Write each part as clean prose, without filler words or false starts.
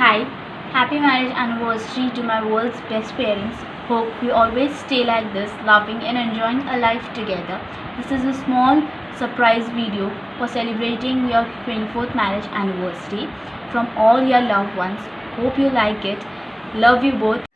Hi, happy marriage anniversary to my world's best parents. Hope we always stay like this, laughing and enjoying a life together. This is a small surprise video for celebrating your 24th marriage anniversary from all your loved ones. Hope you like it. Love you both.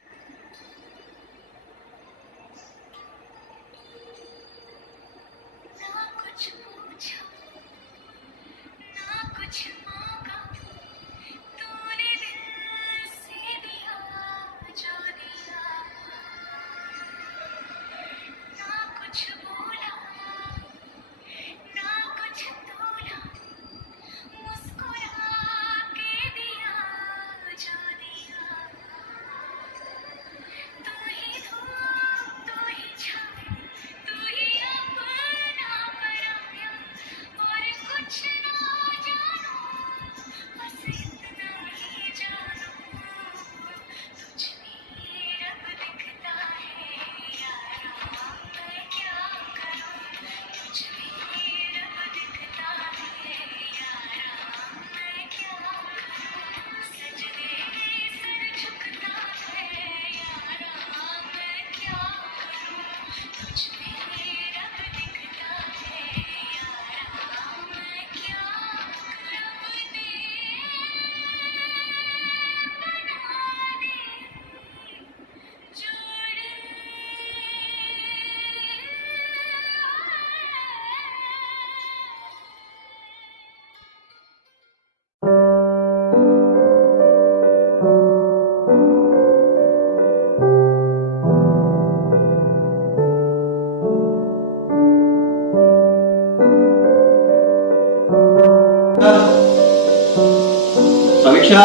समीक्षा,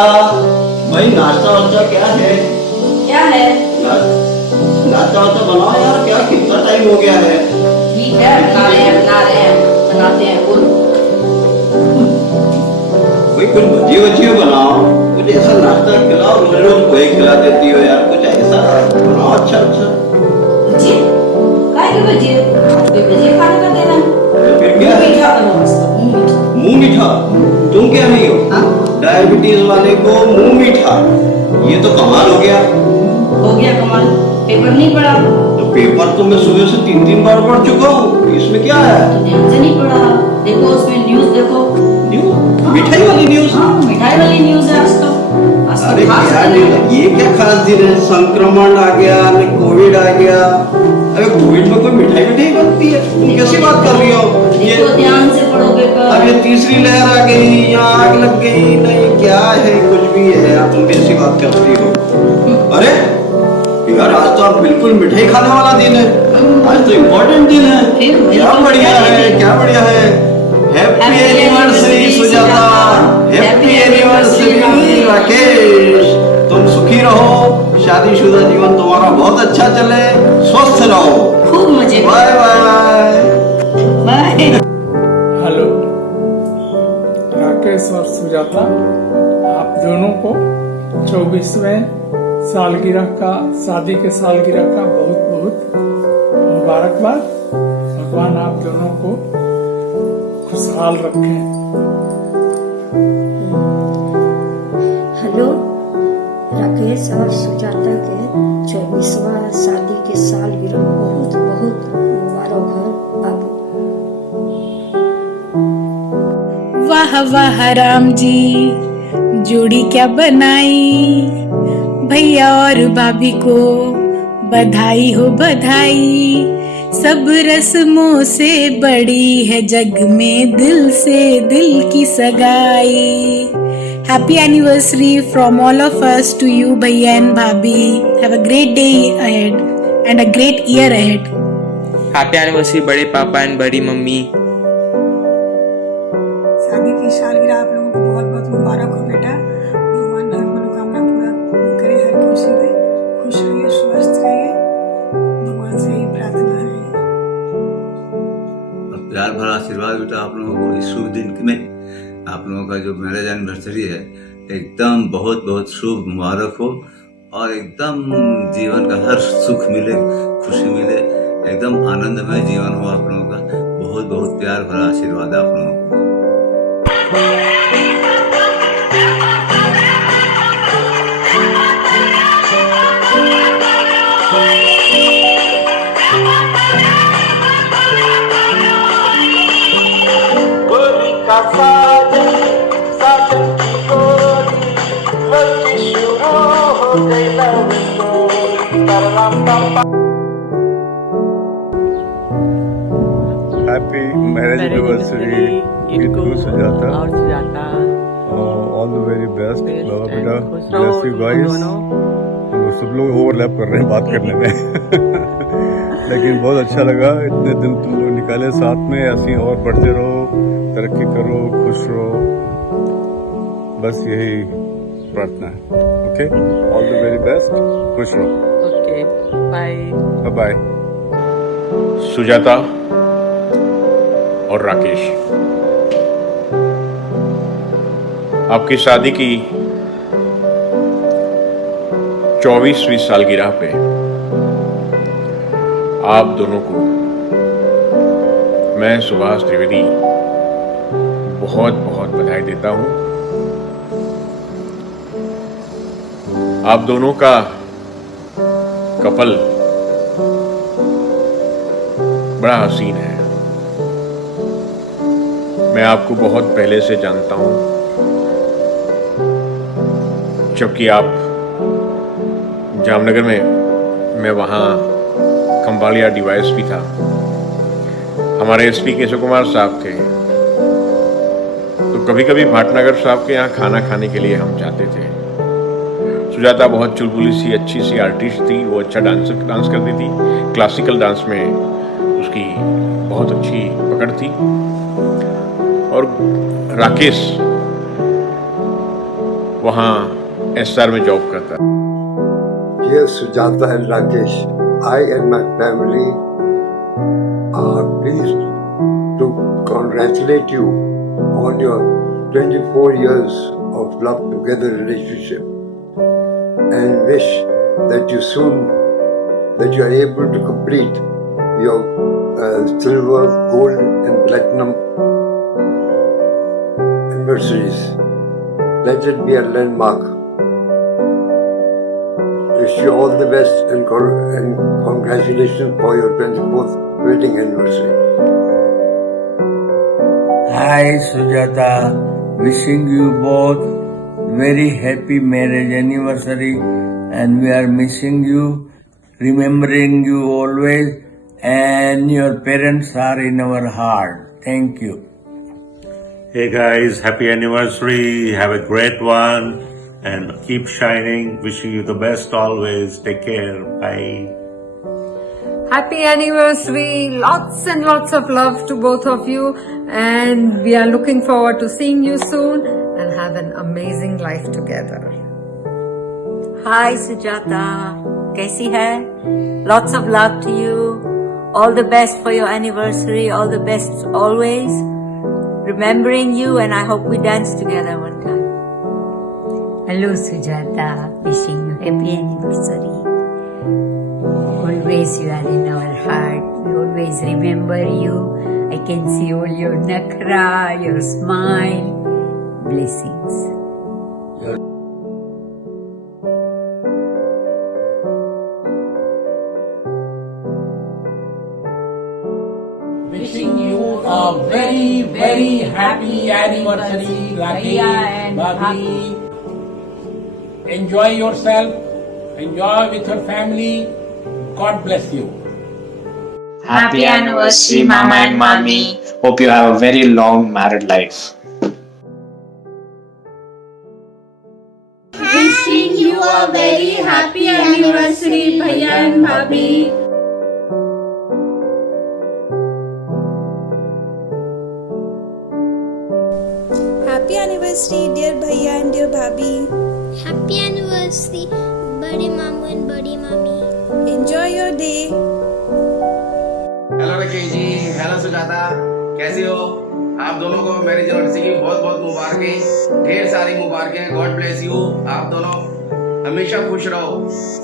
भाई नाश्ता वास्ता क्या है? क्या है? नाश्ता वास्ता बनाओ यार, क्या कितना टाइम हो गया है? ठीक है, बनाते हैं बोलो। भाई कुछ भजिया बनाओ, कुछ ऐसा नाश्ता खिलाओ, रोज रोज पोहे खिला देती हो यार, कुछ ऐसा बनाओ अच्छा। भजिए? काय के भजिए? आपके भजिए खाने का देना है। तो फिर क्या? मीठा बनाओ उसका, मुंह मीठा। तुम क्या नहीं हो? डायबिटीज वाले को मुंह मीठा, ये तो कमाल हो गया। हो गया कमाल। पेपर नहीं पढ़ा? तो पेपर तो मैं सुबह से 3 बार पढ़ चुका हूँ, इसमें क्या है? तो ध्यान से नहीं पढ़ा। देखो उसमें न्यूज़ देखो। न्यूज़? मिठाई वाली न्यूज़? हाँ, मिठाई वाली न्यूज़ है आज तो। अरे क्या दिन, ये क्या खास दिन है? संक्रमण आ गया, कोविड आ गया। अरे कोविड में कोई मिठाई बनती है? तुम कैसी बात कर रही हो? देखो ध्यान से पढ़ो पेपर। अब ये तीसरी लहर आ गई, यहाँ आग लग गई, नहीं क्या है, कुछ भी है यार, तुम कैसी बात करती हो? अरे यार आज तो आप बिल्कुल मिठाई खाने वाला दिन है, आज तो इम्पोर्टेंट दिन है। क्या बढ़िया है, क्या बढ़िया है। Happy anniversary Sujata, happy anniversary Rakesh. तुम सुखी रहो, शादीशुदा जीवन तुम्हारा बहुत अच्छा चले, स्वस्थ रहो, खूब मजे। Bye bye bye. Hello Rakesh और सुजाता, आप दोनों को 24वें सालगिरह का, शादी के सालगिरह का बहुत बहुत मुबारकबाद। भगवान आप दोनों को खुशहाल रखें। हेलो राकेश और सुजाता के 24वां शादी के सालगिरह बहुत बहुत मुबारक हो बाबू। वाह वाह राम जी, जोड़ी क्या बनाई, भैया और भाभी को बधाई हो बधाई। सब रस्मों से बड़ी है जग में दिल से दिल की सगाई। Happy anniversary from all of us to you भैया and भाभी. Have a great day ahead and a great year ahead. Happy anniversary बड़े पापा एंड बड़ी मम्मी। शादी की सालगिरह आप लोगों को बहुत बहुत मुबारक हो बेटा। भगवान हर मनोकामना पूरा करे, हर खुशी में खुश रहिए, स्वस्थ रहिए, भगवान से ही प्रार्थना है। प्यार भरा आशीर्वाद बेटा आप लोगों को इस शुभ दिन में। आप लोगों का जो मैरिज एनिवर्सरी है एकदम बहुत बहुत शुभ मुबारक हो और एकदम जीवन का हर सुख मिले, खुशी मिले, एकदम आनंदमय जीवन हो आप लोगों का। बहुत बहुत प्यार भरा आशीर्वाद आप लोगों को। Happy marriage anniversary Itku Sujata और Sujata all the very best बाबा बेटा खुश रहो bless you तुम guys दोनों। हम लोग सब लोग ओवरलैप कर रहे हैं बात करने में लेकिन बहुत अच्छा लगा इतने दिन तुम लोग निकाले साथ में ऐसे ही और बढ़ते रहो तरक्की करो खुश रहो बस यही प्रार्थना है okay all the very best खुश रहो okay bye bye bye Sujata और राकेश आपकी शादी की 24वीं सालगिरह पे आप दोनों को मैं सुभाष त्रिवेदी बहुत बहुत बधाई देता हूं। आप दोनों का कपल बड़ा हसीन है। मैं आपको बहुत पहले से जानता हूं, जबकि आप जामनगर में मैं वहाँ खंबालिया डीवाईएसपी था। हमारे एसपी केशव कुमार साहब थे, तो कभी कभी भाटनगर साहब के यहाँ खाना खाने के लिए हम जाते थे। सुजाता बहुत चुलबुली सी अच्छी सी आर्टिस्ट थी, वो अच्छा डांस करती थी। क्लासिकल डांस में उसकी बहुत अच्छी पकड़ थी। और राकेश वहाँ एसआर में जॉब करता। Dear Sujata and Rakesh, I and my family are pleased to congratulate you on your 24 years of love together relationship and wish that you are able to complete your silver, gold and platinum anniversaries. Let it be a landmark. Wish you all the best and congratulations for your 24th wedding anniversary. Hi Sujata, wishing you both very happy marriage anniversary and we are missing you, remembering you always and your parents are in our heart. Thank you. Hey guys, happy anniversary, have a great one. And keep shining. Wishing you the best always. Take care. Bye. Happy anniversary. Lots and lots of love to both of you. And we are looking forward to seeing you soon and have an amazing life together. Hi Sujata, कैसी है? Lots of love to you. All the best for your anniversary. All the best always. Remembering you and I hope we dance together one time. Hello Sujata, wishing you happy anniversary. Always you are in our heart. We always remember you. I can see all your nakhra, your smile. Blessings. Wishing you a very very happy anniversary, Rakesh, Bhabhi. Enjoy yourself, enjoy with your family. God bless you. Happy anniversary, Mama and Mommy. Hope you have a very long married life. Wishing you a very happy anniversary, Bhaiya and Bhabhi. Happy anniversary, dear Bhaiya and dear Bhabhi. Happy anniversary, Bade Mamu and Badi Mami. Enjoy your day. Hello Rakesh ji, hello Sujata, कैसे हो? आप दोनों को marriage anniversary की बहुत बहुत मुबारकें, ढेर सारी मुबारकें। God bless you. आप दोनों हमेशा खुश रहो,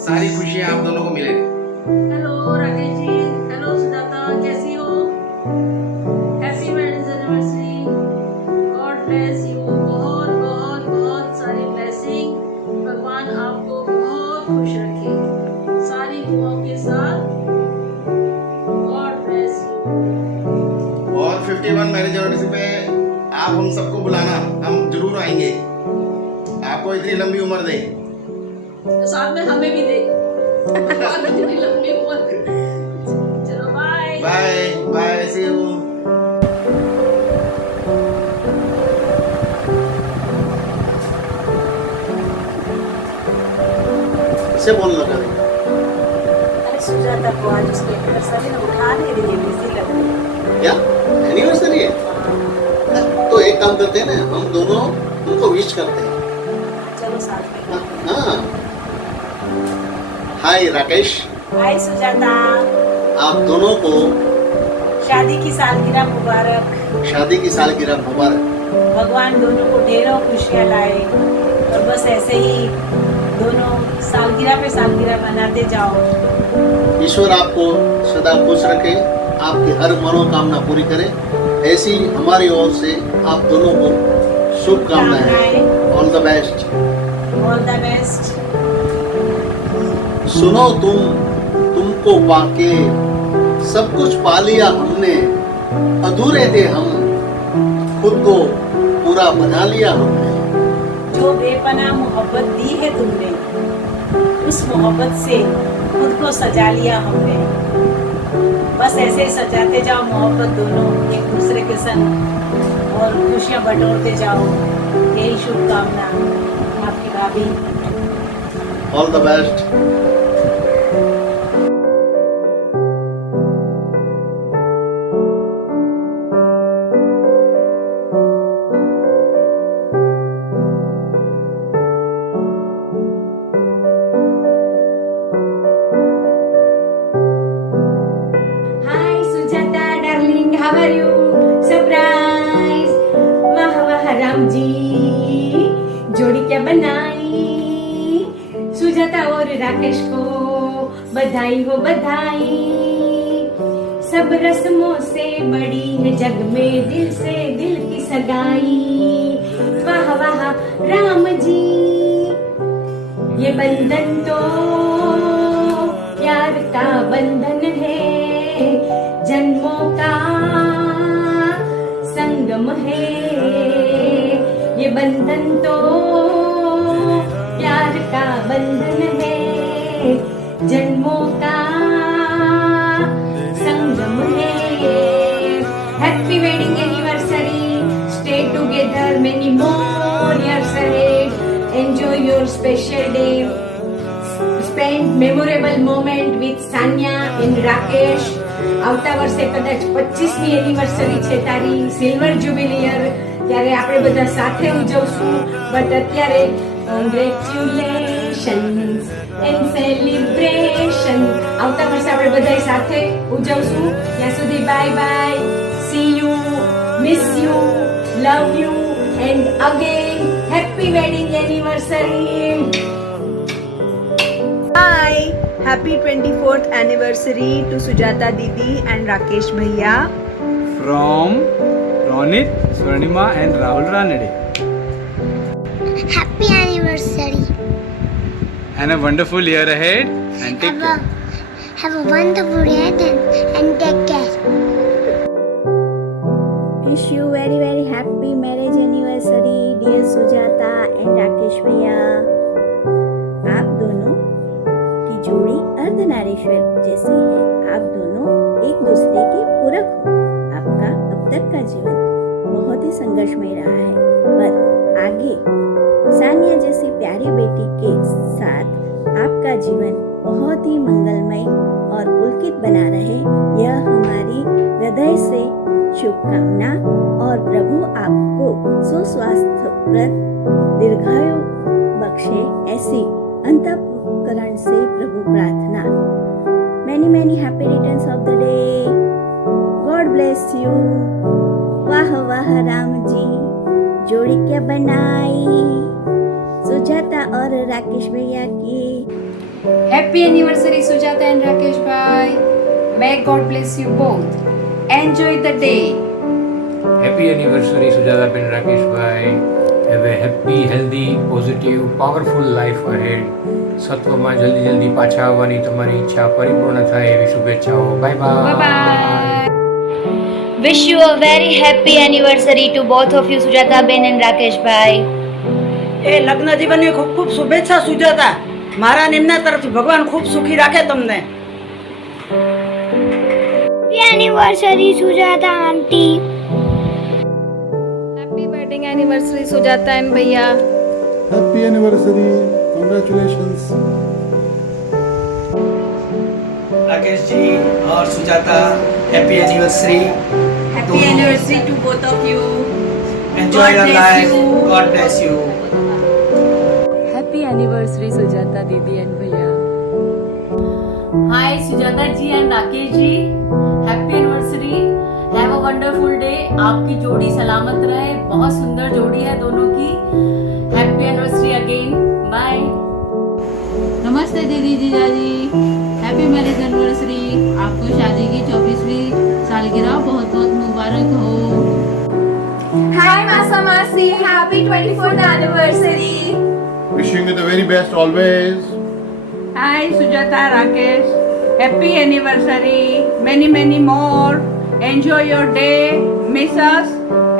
सारी खुशियाँ आप दोनों को मिले। हेलो राकेश जी, हेलो सुजाता, कैसी हो? Happy marriage anniversary. God bless you. बहुत बहुत बहुत सारी ब्लेसिंग। भगवान आपको बहुत खुश रखे, सारी दुआओं के साथ। God bless you. और 51 मैरिज एनिवर्सरी पे आप हम सबको बुलाना, हम जरूर आएंगे। आपको इतनी लंबी उम्र दे। तो साथ में हमें भी दे और इतनी लंबी उम्र। चलो bye bye bye, see you. से बोलना करें। अरे सुजाता को आज उसकी एनिवर्सरी में उठा नहीं रही है, बिजी लग रही है। क्या एनिवर्सरी है? तो एक काम करते हैं ना, हम दोनों उनको विश करते हैं। चलो साथ में। हाँ, हाय राकेश। हाय सुजाता। आप दोनों को शादी की सालगिरह मुबारक। शादी की सालगिरह मुबारक। भगवान दोनों को ढेरों खुशियाँ लाए और बस ऐसे ही दोनों सालगिरह पे सालगिरह मनाते जाओ। ईश्वर आपको सदा खुश रखे, आपकी हर मनोकामना पूरी करे। ऐसी हमारी ओर से आप दोनों को शुभकामनाएं। All the best. All the best. सुनो तुमको पाके सब कुछ पा लिया हमने, अधूरे थे हम, खुद को पूरा बना लिया हमने। जो बेपनाह मोहब्बत दी है तुमने, उस मोहब्बत से खुद को सजा लिया हमने। बस ऐसे ही सजाते जाओ मोहब्बत दोनों एक दूसरे के संग और खुशियाँ बटोरते जाओ। यही शुभकामना आपकी भाभी। All the best. Hi Sujata darling, how are you? Surprise! वाह वाह राम जी, जोड़ी क्या बनाई। सुजाता और राकेश को बधाई हो बधाई। सब रस्मों से बड़ी है जग में दिल से दिल की सगाई। वाह वाह राम जी, ये बंधन तो प्यार का बंधन है, जन्मों का संगम है। ये बंधन तो प्यार का बंधन है, जन्मों का संगम है। Happy wedding anniversary, stay together many more years ahead. Enjoy your special day. Spend memorable moment with Sanya and Rakesh. આવતા વર્ષે કદાચ 25મી એનિવર્સરી છે તારી, સિલ્વર જ્યુબિલી યર, ત્યારે આપણે બધા સાથે ઉજવશું. બટ અત્યારે કોંગ્રેચ્યુલેશન્સ એન્ડ સેલિબ્રેશન. આવતા વર્ષે આપણે બધા સાથે ઉજવશું. ત્યાં સુધી bye bye, C you, miss you, love you and again happy wedding anniversary. Hi, happy 24th anniversary to Sujata Didi and Rakesh Bhaiya. From Ronit, Swarnima and Rahul Ranade. Happy anniversary. And a wonderful year ahead and take care. Have a wonderful day and take care. Wish you very very happy marriage anniversary dear Sujata and Rakesh Bhaiya. आप दोनों की जोड़ी अर्धनारीश्वर जैसी है। आप दोनों एक दूसरे के पूरक हो। आपका अब तक का जीवन बहुत ही संघर्षमय रहा है, पर आगे सानिया जैसी प्यारी बेटी के साथ आपका जीवन बहुत ही मंगलमय और पुलकित बना रहे, यह हमारी हृदय से शुभकामना। और प्रभु आपको सुस्वास्थ्यप्रद दीर्घायु बख्शे, ऐसी अंतःकरण से प्रभु प्रार्थना। Many many happy returns of the day. God bless you. वाह वाह राम जी, जोड़ी क्या बनाई। सुजाता और राकेश भैया की Happy anniversary Sujata and Rakesh bhai. May God bless you both. Enjoy the day. Happy anniversary Sujata and Rakesh bhai. Have a happy, healthy, positive, powerful life ahead. સત્વમાં જલ્દી જલ્દી પાછા આવવાની તમારી ઈચ્છા પરિપૂર્ણ થાય એવી શુભેચ્છાઓ. Bye bye. Wish you a very happy anniversary to both of you, Sujata Ben and Rakesh bhai. એ લગ્ન જીવનની ખૂબ ખૂબ શુભેચ્છા સુજાતા મારા નિમ્ન તરફથી ભગવાન ખૂબ સુખી રાખે તમને. Happy anniversary Sujata auntie. Happy wedding anniversary Sujata and भैया. Happy anniversary. Congratulations. Rakesh ji और Sujata, happy anniversary. Happy anniversary to both of you. Enjoy your life. God bless you. Happy anniversary Sujata Didi and Bhaiya. Hi Sujata ji and Rakesh ji. Happy anniversary. Have a wonderful day. आपकी जोड़ी सलामत रहे. बहुत सुंदर जोड़ी है दोनों की. Happy anniversary again. Bye. नमस्ते दीदी जीजा जी. Happy marriage anniversary. आपको शादी की 24वीं सालगिरह बहुत बहुत मुबारक हो. Hi Masa Masi, happy 24th anniversary. Wishing you the very best always. Hi Sujata, Rakesh. Happy anniversary. Many many more. Enjoy your day. Miss us.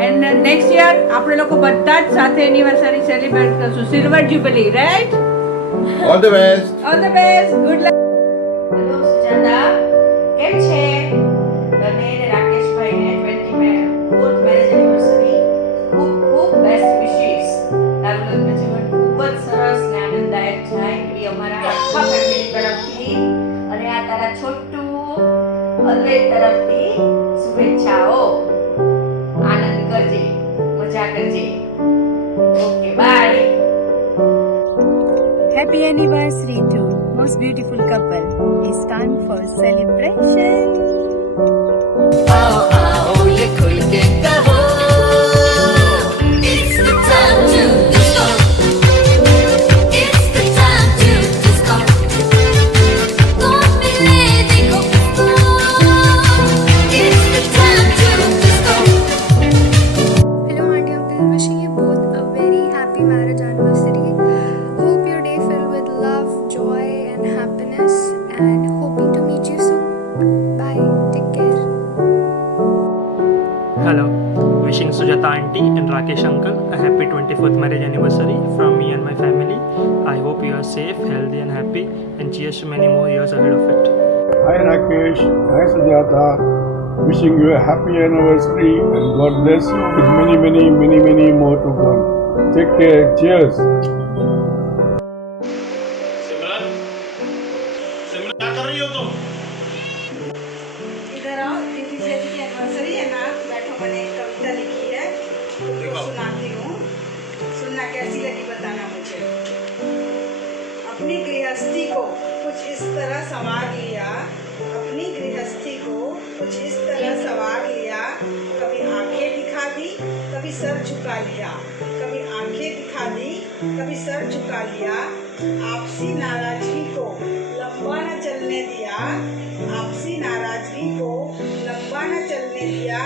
And next year આપણે લોકો બધા જ સાથે એનિવર્સરી સેલિબ્રેટ કરશું. Silver jubilee, right? All the best. All the best. Good luck. Hello Sujata, કેમ છે? તને અને રાકેશભાઈને 24th મેરેજ એનિવર્સરી ખૂબ ખૂબ બેસ્ટ વિશેસ. તારું લગ્ન જીવન ખૂબ જ સરસ ને આનંદદાયક જાય એવી અમારા આખા ફેમિલી તરફથી અને આ તારા છોટુ અદ્વૈત તરફથી શુભેચ્છાઓ. આનંદ કરજે, મજા કરજે. Okay, bye. Happy anniversary to most beautiful couple. It's time for celebration. आओ आओ ये खुल के कहो. It's the time to disco. It's the time to disco. तुम मिले देखो किसको. It's the time to disco. Hello auntie uncle, wishing you both a very happy marriage anniversary. Hope your day filled with love, joy and happiness and hoping to meet you soon. Bye. Take care. Hello, wishing Sujata auntie and Rakesh uncle a happy 24th marriage anniversary from me and my family. I hope you are safe, healthy and happy and cheers to many more years ahead of it. Hi Rakesh, hi Sujata. Wishing you a happy anniversary and God bless you with many more to come. Take care. Cheers. क्या कर रही हो तुम? इधर आओ. दीदी जी की anniversary है ना. बैठो, मैंने एक कविता लिखी है, तुमको सुनाती हूँ. सुनना कैसी लगी बताना मुझे. अपनी गृहस्थी को कुछ इस तरह संवार लिया. अपनी गृहस्थी को कुछ इस तरह संवार लिया. कभी आंखें दिखा दी, कभी सर झुका लिया. कभी आंखें दिखा दी, कभी सर झुका लिया. आपसी नाराजगी को लंबा न चलने दिया. आपसी नाराजगी को लंबा न चलने दिया.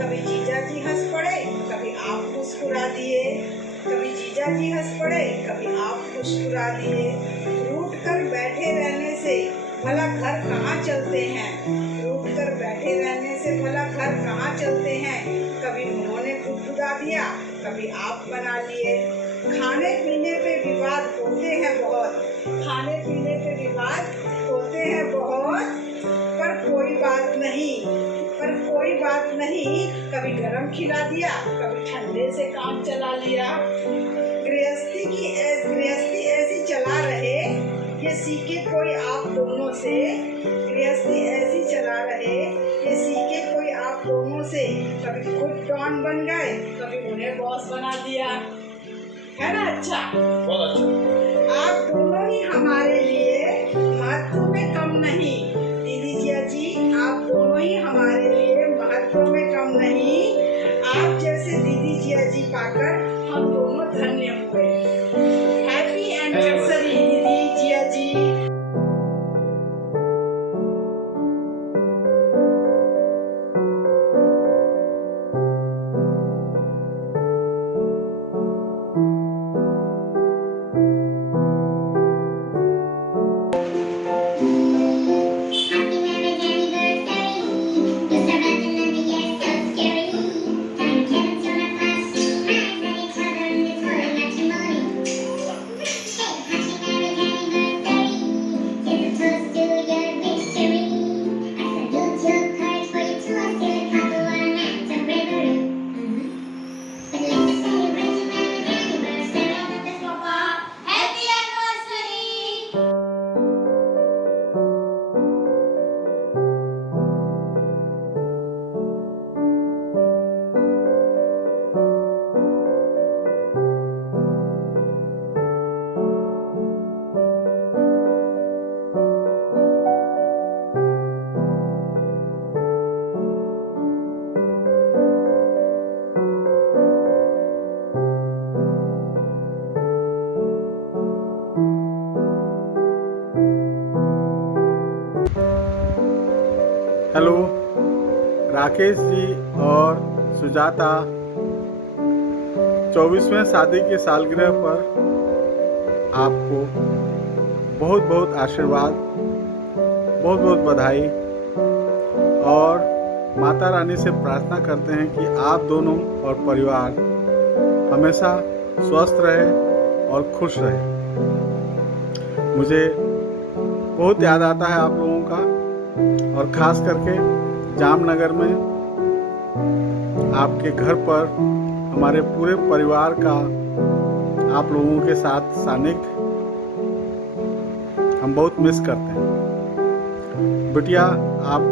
कभी जीजा जी हंस पड़े, कभी आप मुस्कुरा दिए. कभी जीजा जी हंस पड़े, कभी आप मुस्कुरा दिए. रूठ कर बैठे रहने से भला घर कहाँ चलते हैं. रूठ कर बैठे रहने से भला घर कहाँ चलते हैं. कभी उन्होंने गुदगुदा दिया, कभी आप बना लिए. खाने पीने पे विवाद होते हैं बहुत. खाने पीने पे विवाद होते हैं बहुत. पर कोई बात नहीं, पर कोई बात नहीं. कभी गरम खिला दिया, कभी ठंडे से काम चला लिया. गृहस्थी ऐसी चला रहे ये सीखे कोई आप दोनों से. गृहस्थी ऐसी चला रहे ये सीखे कोई आप दोनों से. कभी खुद डॉन बन गए, कभी उन्हें बॉस बना दिया. है ना? अच्छा, बहुत अच्छा. आप दोनों ही हमारे लिए महत्व में कम नहीं. दीदी जिया जी, आप दोनों ही हमारे लिए महत्व में कम नहीं. आप जैसे दीदी जिया जी पाकर हम दोनों धन्य हुए. हैप्पी एनिवर्सरी दीदी जिया जी. हेलो राकेश जी और सुजाता, 24वें शादी की सालगिरह पर आपको बहुत बहुत आशीर्वाद, बहुत बहुत बधाई और माता रानी से प्रार्थना करते हैं कि आप दोनों और परिवार हमेशा स्वस्थ रहे और खुश रहे। मुझे बहुत याद आता है आप लोगों का, और ख़ास करके जामनगर में आपके घर पर हमारे पूरे परिवार का आप लोगों के साथ सानिध्य हम बहुत मिस करते हैं। बिटिया, आप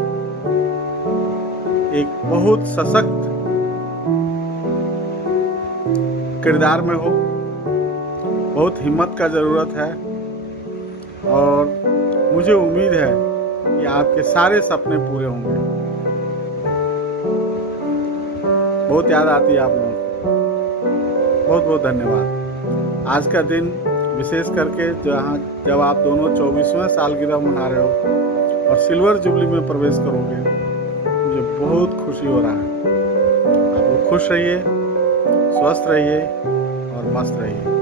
एक बहुत सशक्त किरदार में हो, बहुत हिम्मत का ज़रूरत है और मुझे उम्मीद है कि आपके सारे सपने पूरे होंगे। बहुत याद आती है आप लोगों को। बहुत बहुत धन्यवाद। आज का दिन विशेष करके जब आप दोनों 24वें सालगिरह मना रहे हो और सिल्वर जुबली में प्रवेश करोगे, मुझे बहुत खुशी हो रहा है। आप लोग खुश रहिए, स्वस्थ रहिए और मस्त रहिए।